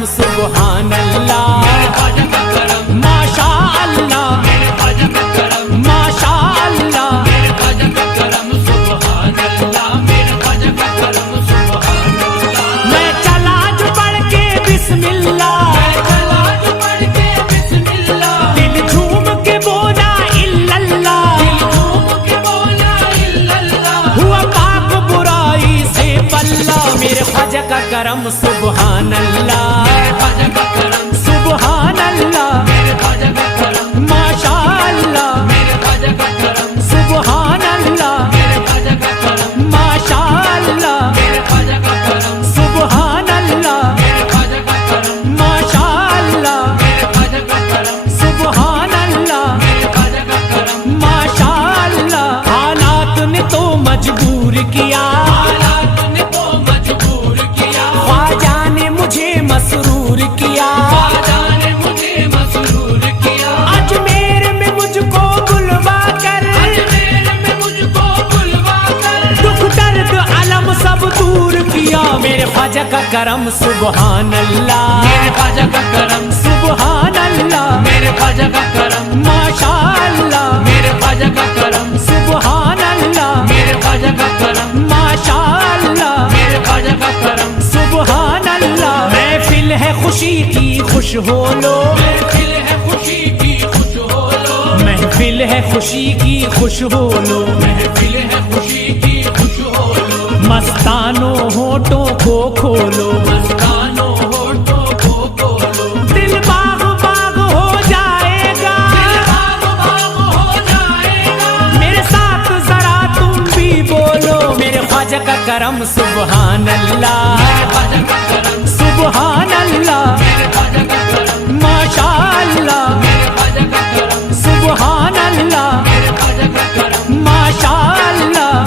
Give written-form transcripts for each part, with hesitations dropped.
करम सुभान अल्लाह, माशा अल्लाह, माशा अल्लाह। मैं चला जो पढ़ के बिस्मिल्लाह, दिल झूम के बोला इल्लल्लाह, हुआ पाक बुराई से पल्ला। मेरे ख्वाजा का करम सुभान अल्लाह, सुभान अल्लाह, माशा अल्लाह, सुभान अल्लाह, माशा अल्लाह, सुभान अल्लाह, माशा अल्लाह, सुभान अल्लाह, माशा अल्लाह। हालात ने तो मजबूर किया, ख्वाजा ने मुझे मसरूर किया, अजमेर में मुझको बुलवा कर, दुख दर्द अलम सब दूर किया। मेरे ख्वाजा का करम सुभान अल्लाह, सुभान अल्लाह, माशा अल्लाह, सुभान अल्लाह, माशा अल्लाह, सुभान अल्लाह। महफिल है खुशी की खुश हो लो, महफिल है खुशी की खुश हो लो, मस्तानो होठों को खोलो, दिल बाग बाग हो जाएगा, मेरे साथ जरा तुम भी बोलो। मेरे ख्वाजा का करम सुभान अल्लाह, सुभान अल्लाह, माशा अल्लाह, सुभान अल्लाह, माशा अल्लाह,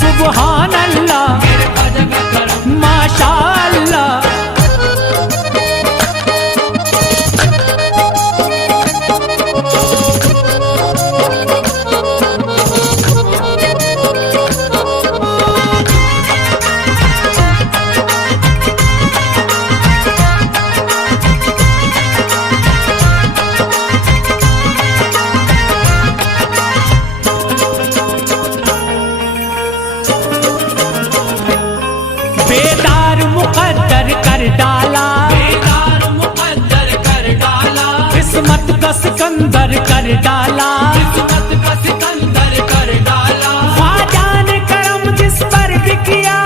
सुभान अल्लाह, माशा अल्लाह। बेदार मुकद्दर कर डाला, किस्मत का सिकंदर कर डाला, ख्वाजा ने करम जिस पर भी किया,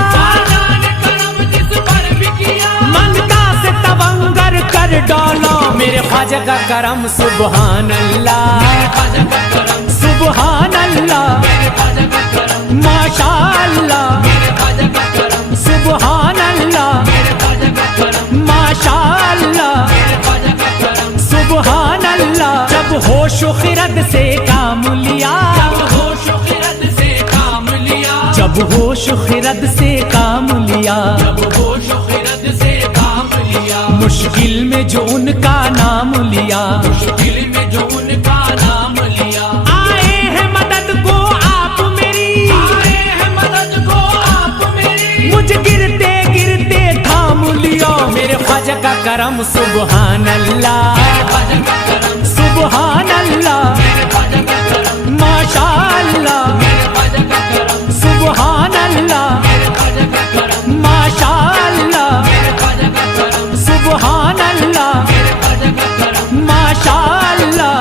मंगता से तवंगर कर डाला। मेरे ख्वाजा का करम सुभान अल्लाह, सुभान अल्लाह, माशा अल्लाह, सुभान अल्लाह, माशा अल्लाह, सुभान अल्लाह। जब होश खिरद से काम लिया, जब होश खिरद से काम लिया, मुश्किल में जो उनका नाम लिया, आए हैं मदद को आप मेरी, मुझे गिरते गिरते थाम लिया। मेरे ख्वाजा का करम सुभान अल्लाह, सुभान अल्लाह, माशा अल्लाह, सुभान अल्लाह, माशा अल्लाह, सुभान अल्लाह, माशा अल्लाह।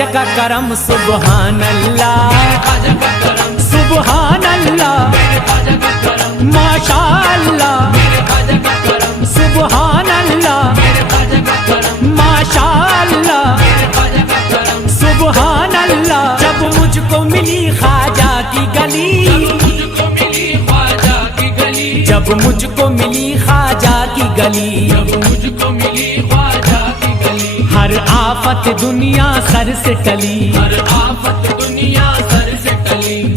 ख्वाजा का करम सुबहान अल्लाह, सुबहान अल्लाह, माशाअल्लाह, सुबहान अल्लाह, माशाअल्लाह, सुबहान अल्लाह। जब मुझको मिली ख्वाजा की गली, जब मुझको मिली ख्वाजा की गली, हर आफत दुनिया सर से टली,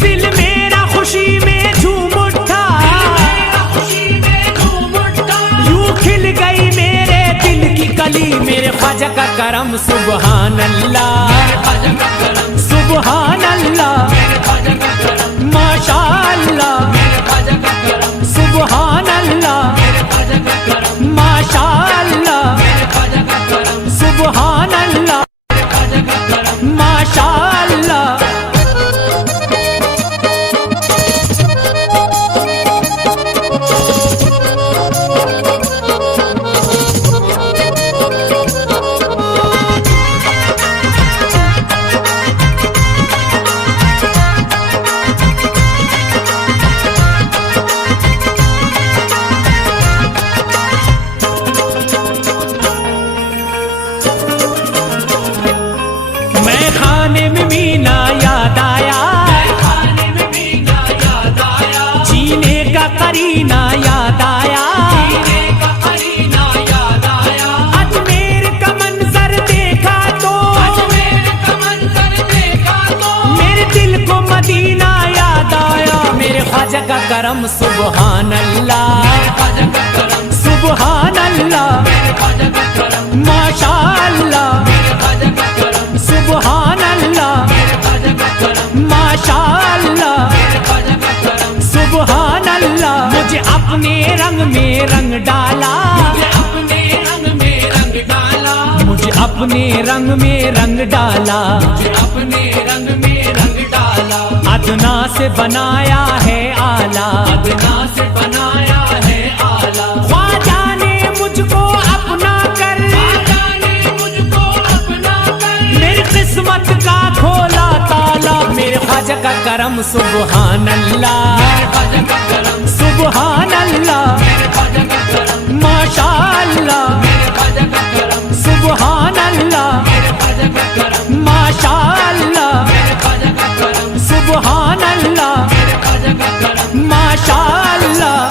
दिल मेरा खुशी में झूम उठा, यूं खिल गई मेरे दिल की कली। मेरे ख्वाजा का करम सुबहान अल्लाह, सुबहान अल्लाह, माशाअल्लाह, सुबहान अल्लाह, माशाअल्लाह, सुबहान अल्लाह, माशाअल्लाह। मीना याद आया, जीने का करीना याद आया, अजमेर का मंजर देखा तो मेरे दिल को मदीना याद आया। मेरे ख्वाजा का करम सुबहान अल्लाह, सुबहान अल्लाह, माशाअल्लाह, सुबहान अल्लाह, माशाअल्लाह, सुबहान अल्लाह। मुझे अपने रंग में रंग डाला, मुझे अपने रंग में रंग डाला, मुझे अपने रंग में रंग डाला, मुझे अपने रंग में रंग डाला। अदना से बनाया है आला, अदना से बनाया है आला। ख्वाजा ने मुझको अपना कर, किस्मत का खोला ताला। मेरे ख्वाजा का करम सुबहान अल्लाह, सुबहान अल्लाह, माशाअल्लाह, सुबहान अल्लाह, माशाअल्लाह, सुबहान अल्लाह, माशाअल्लाह।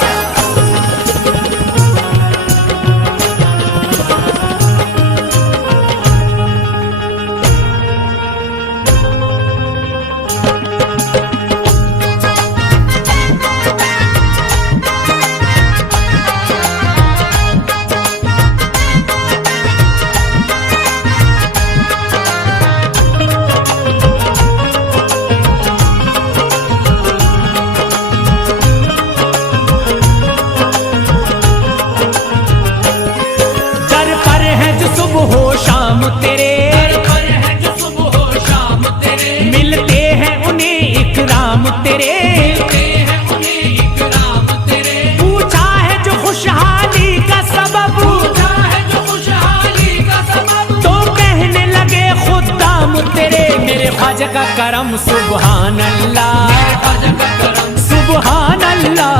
ख्वाजा का करम सुबहान अल्लाह, सुबहान अल्लाह,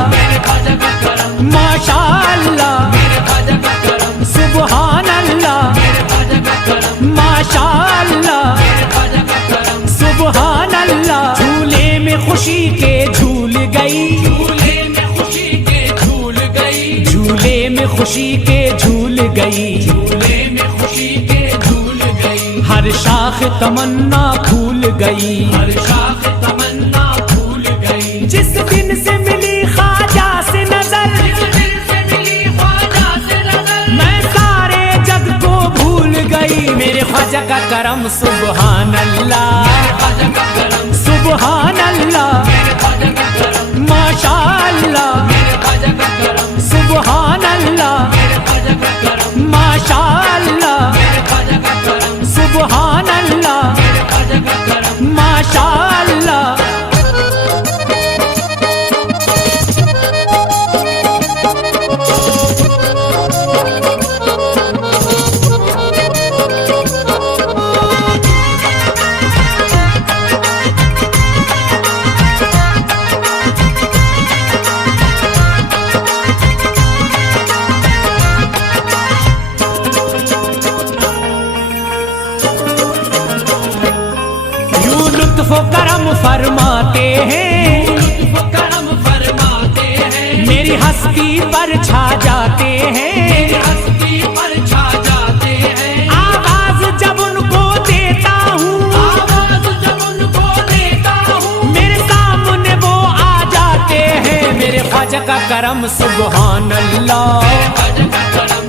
माशाअल्लाह, सुबहान अल्लाह, माशाअल्लाह, सुबहान अल्लाह। झूले में खुशी के झूल गई, झूले में खुशी के झूल गई, झूले में खुशी के झूल गई, झूले में खुशी के झूल गई। हर शाख तमन्ना फूल गई, हर शाख तमन्ना फूल गई। जिस दिन से मिली ख्वाजा से नजर, जिस दिन से मिली ख्वाजा से नजर, मैं सारे जग को भूल गई। मेरे ख्वाजा का करम सुबहान अल्लाह, सुबहान अल्लाह, माशाअल्लाह, सुबहान अल्लाह, माशाअल्लाह, सुबहान अल्लाह, माशाअल्लाह। करम सुबहान अल्लाह,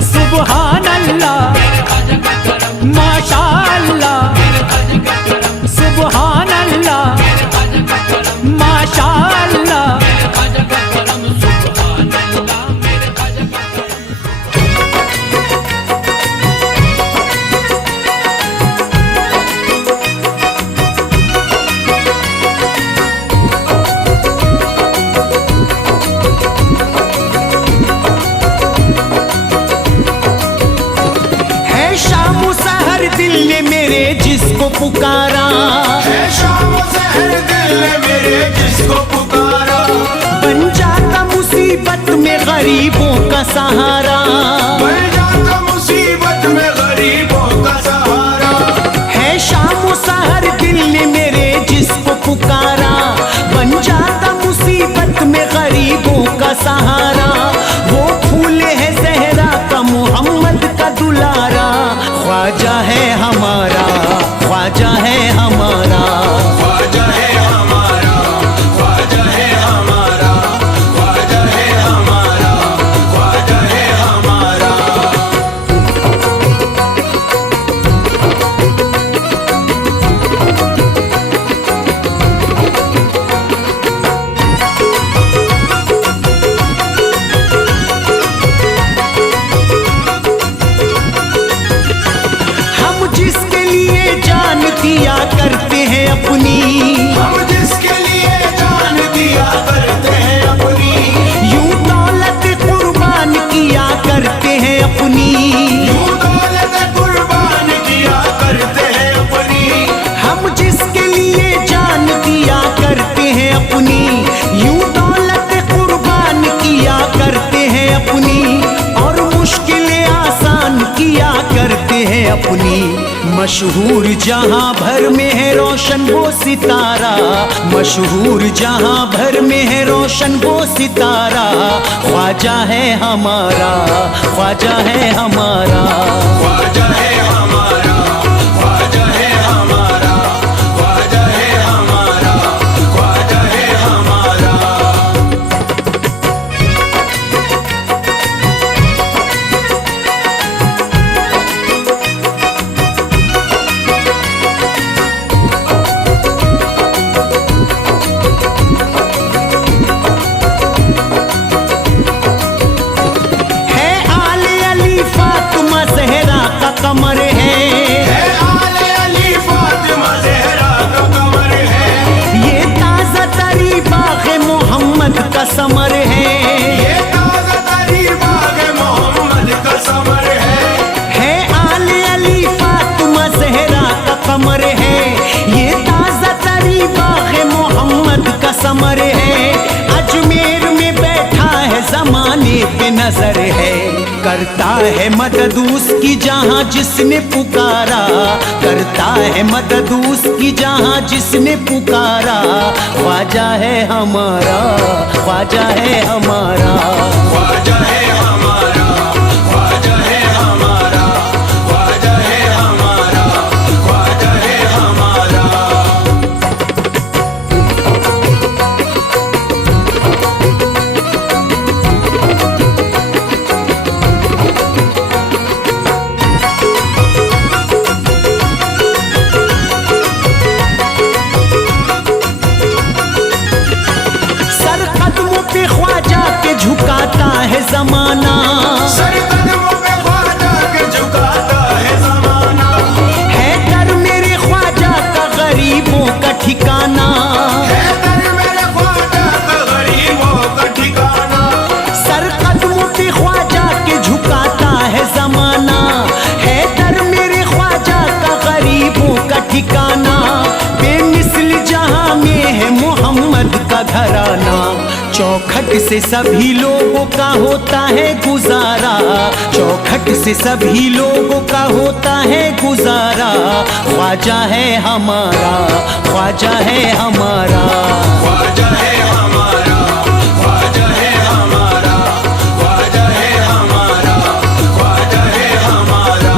सुबहान अल्लाह, माशा अल्लाह, सुबहान अल्लाह, माशा अल्लाह। दिल ने मेरे जिसको पुकारा, है शाम सहर दिल ने मेरे जिसको पुकारा, बन जाता मुसीबत में गरीबों का सहारा, बन जाता मुसीबत में गरीबों का सहारा। है शाम सहर दिल ने मेरे जिसको पुकारा, बन जाता मुसीबत में गरीबों का सहारा। वो फूल है ज़हरा का मोहम्मद का दुलारा, ख्वाजा है हमारा, ख्वाजा है हमारा, ख्वाजा है हमारा, ख्वाजा है हमारा, ख्वाजा है हमारा, ख्वाजा है हमारा। जिसके लिए जान दिया करते हैं अपनी, हम जिसके लिए जान दिया करते हैं अपनी, यूं दौलत कुर्बान किया करते हैं अपनी, यूं दौलत कुर्बान किया करते हैं अपनी। हम जिसके लिए जान दिया करते हैं अपनी, यूं दौलत कुर्बान किया करते हैं अपनी, और मुश्किलें आसान किया करते हैं अपनी। मशहूर जहां भर में है रोशन वो सितारा, मशहूर जहां भर में है रोशन वो सितारा, ख्वाजा है हमारा, ख्वाजा है हमारा, ख्वाजा है हमारा, ख्वाजा है हमारा, ख्वाजा है हमारा, ख्वाजा है हमारा। कमर है आले अली फातिमा ज़हरा का कमर है, ये ताज़ा तरी बाग़ मोहम्मद का समर है, ये ताज़ा तरी बाग़ मोहम्मद का समर है आले अली फातिमा ज़हरा का कमर है, ये ताज़ा तरी बाग़ मोहम्मद का समर है। अजमेर में बैठा है ज़माने पे नजर है, करता है मदद उसकी जहां जिसने पुकारा, करता है मदद उसकी जहां जिसने पुकारा, ख्वाजा है हमारा, ख्वाजा है हमारा, ख्वाजा है हमारा, ख्वाजा है हमारा, ख्वाजा है हमारा, ख्वाजा है हमारा। झुकाता है जमाना, सर कदमों पे ख्वाजा के झुकाता है जमाना, है दर मेरे ख्वाजा का गरीबों का ठिकाना, है दर मेरे ख्वाजा का गरीबों का ठिकाना। सर कदमों पे ख्वाजा के झुकाता है जमाना, है दर मेरे ख्वाजा का गरीबों का ठिकाना। बेमिसल जहां में है मोहम्मद का घराना, चौखट से सभी लोगों का होता है गुजारा, चौखट से सभी लोगों का होता है गुजारा, ख्वाजा है हमारा, ख्वाजा है हमारा, ख्वाजा है हमारा, ख्वाजा है हमारा, ख्वाजा है हमारा, ख्वाजा है हमारा।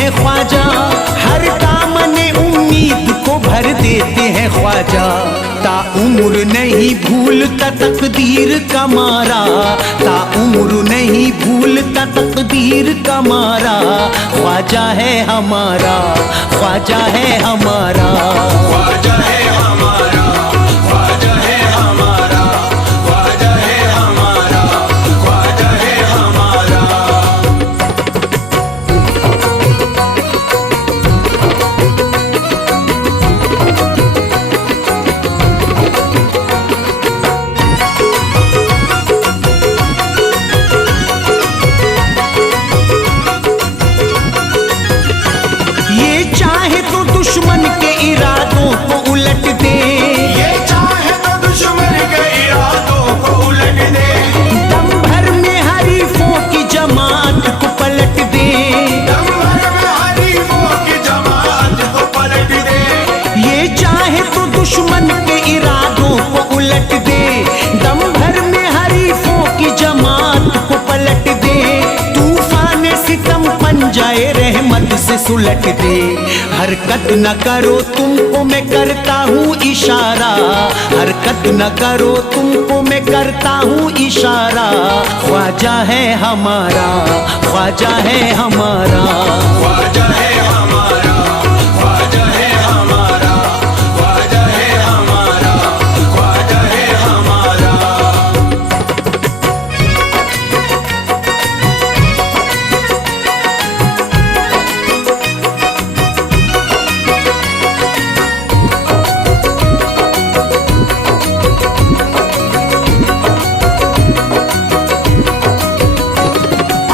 हैं ख्वाजा, हर दामने उम्मीद को भर देते हैं ख्वाजा। ताउम्र नहीं भूलता तकदीर का मारा, ताउम्र नहीं भूलता तकदीर का मारा। ख्वाजा है हमारा, ख्वाजा है हमारा, ख्वाजा है हमारा, ख्वाजा है हमारा, ख्वाजा है हमारा, ख्वाजा है हमारा। ये चाहे तो दुश्मन के इरादों को उलट दे, ये चाहे तो दुश्मन के इरादों को उलट दे, दम भर में हरीफों की जमात को पलट दे। दम भर में हरीफों की जमात को पलट दे। ये चाहे तो दुश्मन के इरादों को उलट दे, दम भर में हरीफों की जमात को पलट दे। तूफान सितम पंजाए रहमत से सुलट दे। हरकत न करो तुमको मैं करता हूँ इशारा, हरकत न करो तुमको मैं करता हूँ इशारा। ख्वाजा है हमारा, ख्वाजा है हमारा, ख्वाजा है हमारा, ख्वाजा है हमारा, ख्वाजा है हमारा, ख्वाजा है हमारा।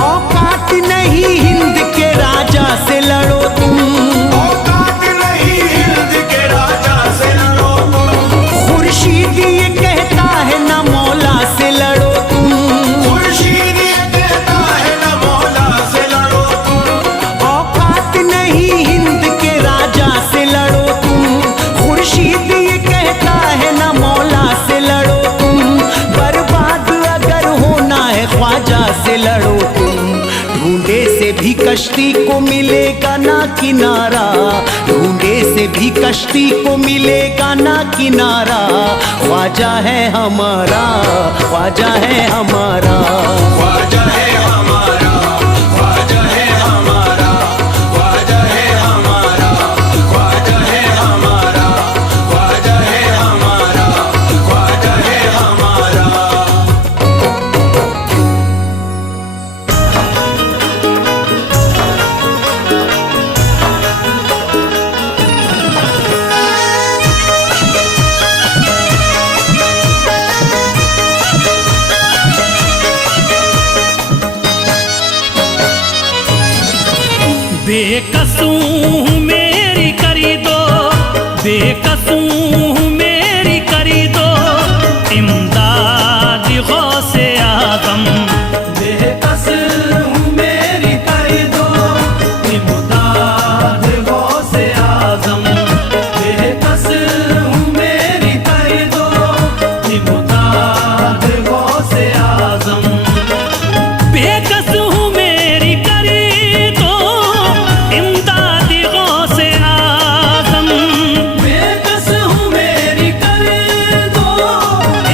औकात नहीं हिंद के राजा से लड़ो तुम, औकात नहीं हिंद के राजा से लड़ो तुम, खुर्शीद ये कहता है न मौला से लड़ो तुम। खुर्शीद ये कहता है न मौला से लड़ो तुम। औकात नहीं हिंद के राजा से लड़ो तुम, खुर्शीद ये कहता है न मौला से लड़ो तुम। बर्बाद अगर होना है ख्वाजा से लड़ो तुम। ढूंढे से भी कश्ती को मिलेगा ना किनारा, ढूंढे से भी कश्ती को मिलेगा ना किनारा। ख्वाजा है हमारा, ख्वाजा है हमारा, ख्वाजा है हमारा, ख्वाजा है हमारा, ख्वाजा है हमारा, ख्वाजा है हमारा, ख्वाजा है हमारा, ख्वाजा है हमारा। बेकसूं मेरी करी दो, बेकसूं मेरी करी दो इमदाद गौसे आज़म। बेकसूं मेरी करी दो इमदाद गौसे आज़म, बेकसूं मेरी करी दो इमदाद गौसे आज़म। बेकस हूँ मेरी करी दो इमदाद गौसे आज़म, बेकस हूँ मेरी करी दो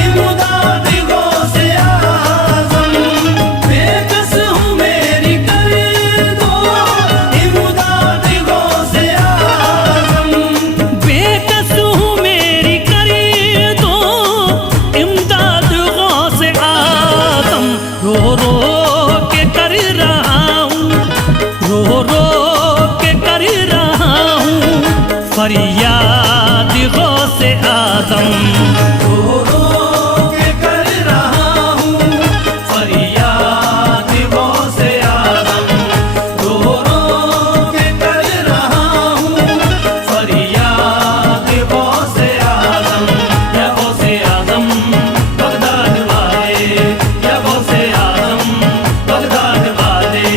इमदाद गौसे आज़म, बेकस हूँ मेरी करी दो इमदाद गौसे आज़म, बेकस हूँ मेरी करी दो इमदाद गौसे आज़म। रो रो के कर रहा हूँ, रो रो के कर रहा हूँ फरियाद गौसे आज़म। रो रो के कर रहा हूँ फरियाद गौसे आज़म, रो रो के कर रहा हूँ फरियाद गौसे आज़म। या गौसे आज़म बगदाद वाले, या गौसे आज़म बगदाद वाले।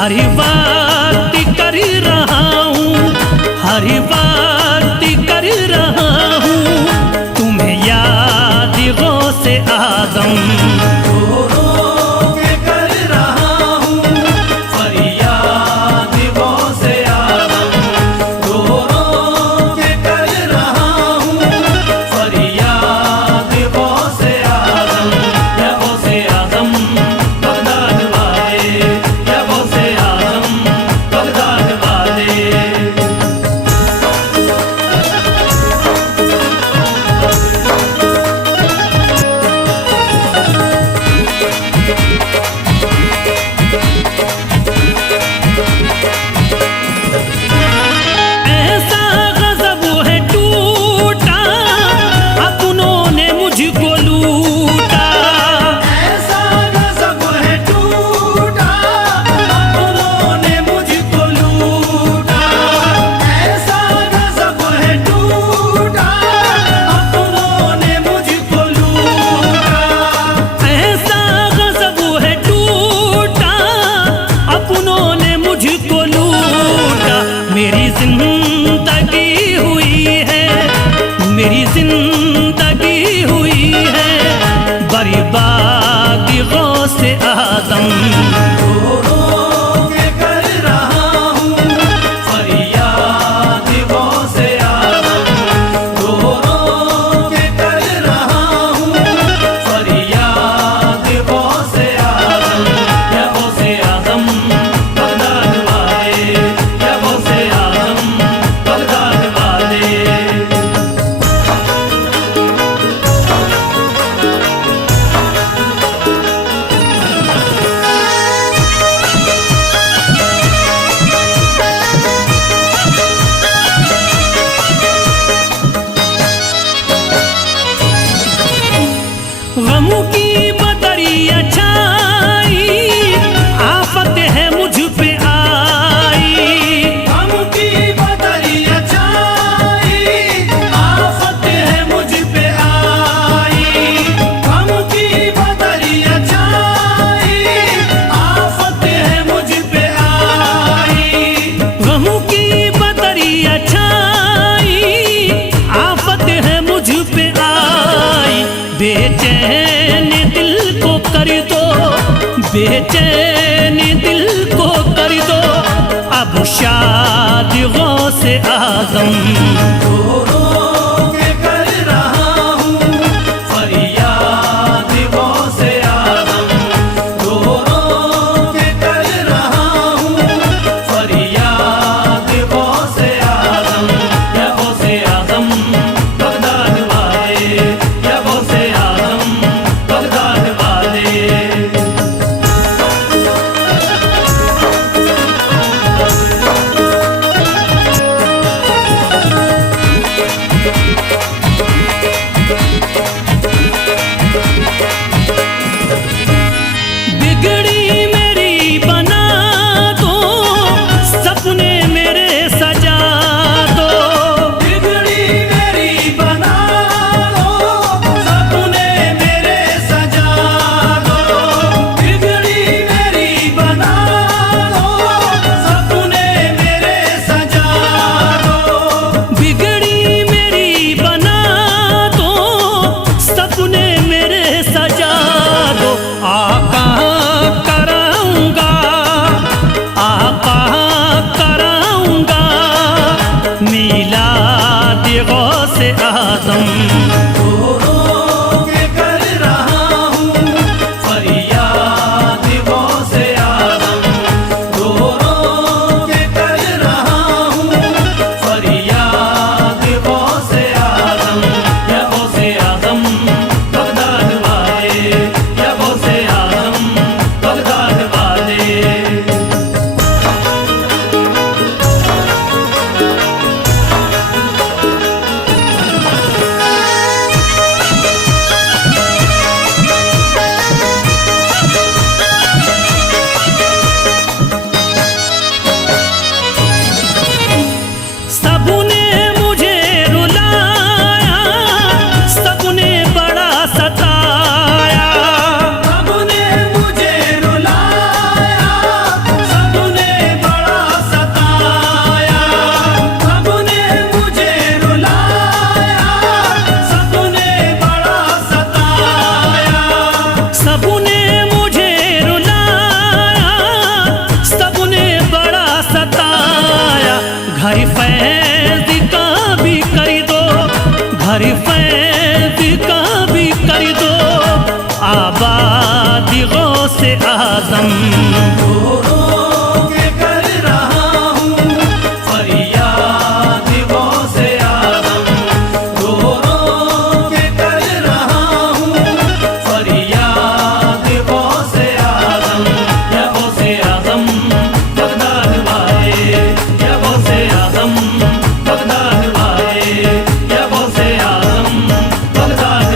हर बात कर रहा हूँ, हर बात कर रहा हूँ, तुम्हें याद गौसे आदम। रो रो के कर रहा हूँ फरियाद गौसे आदम, रो रो के कर रहा हूँ फरियाद गौसे आदम। या गौसे आदम बगदाद वाले, या गौसे आदम बगदाद वाले। ऐसा गज़ब है टूटा, अपनों ने मुझको लूटा। ऐसा गज़ब है टूटा, अपनों ने मुझको लूटा। ऐसा गज़ब है टूटा, अपनों ने मुझको लूटा। ऐसा गज़ब है टूटा, अपनों ने मुझको लूटा। मेरी जिंदगी हुई है, मेरी जिंदगी हुई है बर्बाद गौसे आदम। रो रो के कर रहा हूँ फरियाद गौसे आदम, रो रो के कर रहा हूँ फरियाद गौसे आदम। या गौसे आदम बगदाद वाले, या गौसे आदम बगदाद वाले। गमों की बदरिया छाई, आफत है मुझ पे आई। गम की बदरिया छाई, आफत है मुझ पे आई। गम की बदरिया छाई, आफत है मुझ पे आई। गमों की बदरिया छाई, आफत है मुझ पे आई। बेचैन दिल को कर दो, बेचैन दिल को कर दो, अब शाद गौसे आदम। रो रो के कर रहा हूँ फरियाद गौसे आदम, रो रो के कर रहा हूँ फरियाद गौसे आदम। या गौसे आदम बगदाद वाले, या गौसे आदम बगदाद वाले। हर फैज़ का भी कर दो आबाद गौसे आज़म।